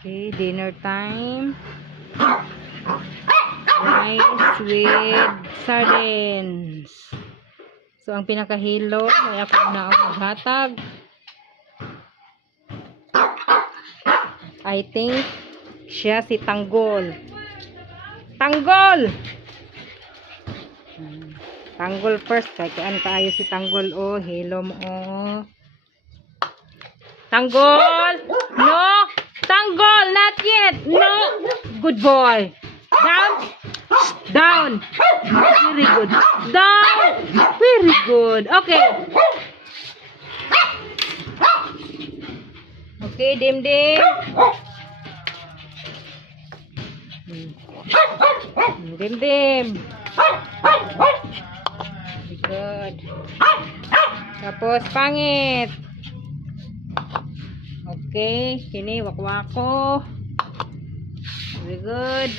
Okay, dinner time. Rice with sardines. So, ang pinakahilo, ay ako na ang maghatag. I think, siya si Tanggol. Tanggol! Tanggol first. Kaya kaayo si Tanggol, oh. Hilo mo, oh. Tanggol! No! Tanggol! Not yet! No! Good boy! Down! Down! Very good. Down! Very good. Okay. Okay, Dim-Dim. Dim-Dim. Very good. Tapos, pangit. Okay, kini wakwako. Very good.